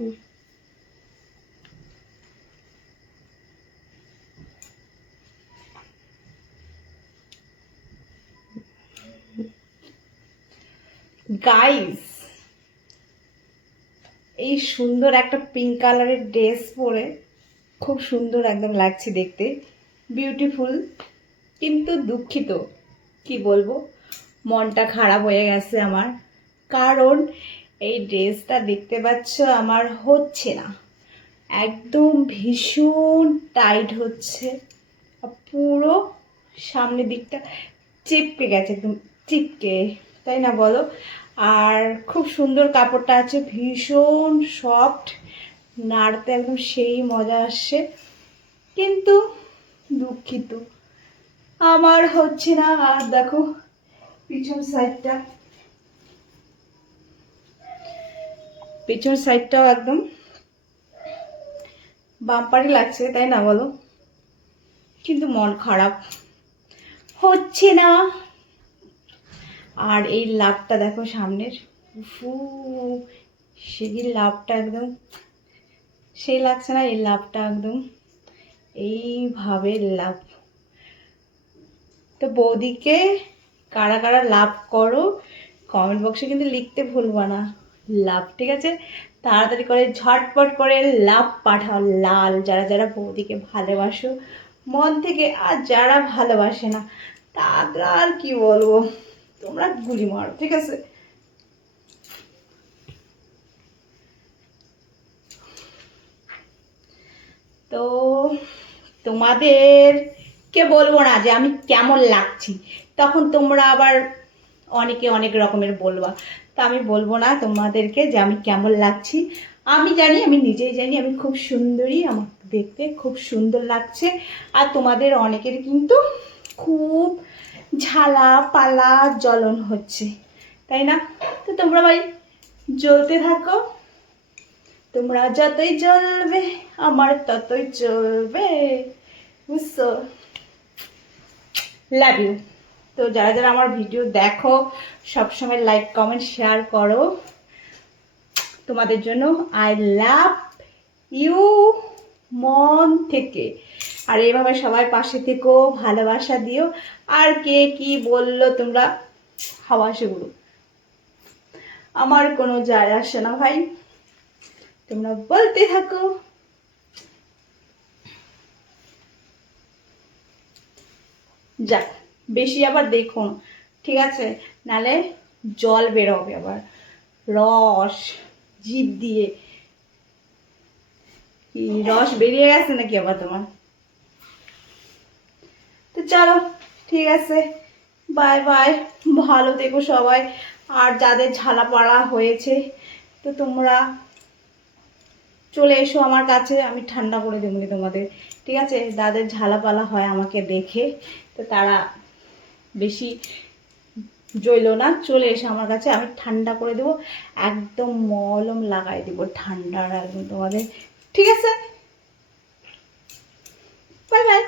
Guys, এই সুন্দর একটা পিঙ্ক কালারের ড্রেস পরে খুব সুন্দর একদম লাগছে দেখতে, বিউটিফুল। কিন্তু দুঃখিত, কি বলবো, মনটা খারাপ হয়ে গেছে আমার, কারণ এই ড্রেসটা দেখতে পাচ্ছ আমার হচ্ছে না, একদম ভীষণ টাইট হচ্ছে, পুরো সামনের দিকটা চিপকে গেছে, একদম চিপকে, তাই না বলো? আর খুব সুন্দর কাপড়টা আছে, ভীষণ সফট, নাড়তে একদম সেই মজা আসছে, কিন্তু দুঃখিত আমার হচ্ছে না। আর দেখো পিছন সাইডটাও একদম বাম্পারই লাগছে, তাই না বলো? কিন্তু মন খারাপ, হচ্ছে না। আর এই লাভটা দেখো সামনের, সেই লাভটা একদম সেই লাগছে না, এই লাভটা একদম এইভাবে লাভ। তো বৌদিকে কারা কারা লাভ করো কমেন্ট বক্সে কিন্তু লিখতে ভুলবা না, লাভ, ঠিক আছে? তাড়াতাড়ি করে ঝটপট করে লাভ পাঠাও, লাল, যারা যারা বৌদিকে ভালোবাসো মন থেকে, আর যারা ভালোবাসে না তারা আর কি বলবো, তোমরা গুলি মারো, ঠিক আছে? তো তোমাদেরকে বলবো না যে আমি কেমন লাগছি, তখন তোমরা আবার অনেকে অনেক রকমের বলবা, তা আমি বলবো না তোমাদেরকে যে আমি কেমন লাগছি। আমি জানি, আমি নিজেই জানি আমি খুব সুন্দরী, আমার দেখতে খুব সুন্দর লাগছে। আর তোমাদের অনেকের কিন্তু খুব ঝালা পালা জ্বলন হচ্ছে, তাই না? তো তোমরা ভাই জ্বলতে থাকো, তোমরা যতই জ্বলবে আমার ততই চলবে, বুঝছো? Love you. তো যারা যারা আমার ভিডিও দেখো সবসময় লাইক কমেন্ট শেয়ার করো, তোমাদের জন্য আই লাভ ইউ মন থেকে। আর এইভাবে সবাই পাশে থেকো, ভালোবাসা দিও। আর কে কি বললো তোমরা হাওয়া সেগুলো, আমার কোনো যায় আসে না ভাই, তোমরা বলতে থাকো। যাক, বেশি আবার দেখো, ঠিক আছে? নালে জল বেরোবে আবার, রস জিভ দিয়ে। কি রস বেরিয়ে গেছে নাকি আবার তোমার? তো চলো, ঠিক আছে, বাই বাই, ভালো থেকো সবাই। আর যাদের ঝালা পাড়া হয়েছে তো তোমরা চলে এসো আমার কাছে, আমি ঠান্ডা করে দেবো তোমাদের, ঠিক আছে? যাদের ঝালাপালা হয় আমাকে দেখে, তো তারা বেশি জ্বলো না, চলে এসো আমার কাছে, আমি ঠান্ডা করে দেবো, একদম মলম লাগাই দেবো ঠান্ডার একদম তোমাদের, ঠিক আছে? Bye bye.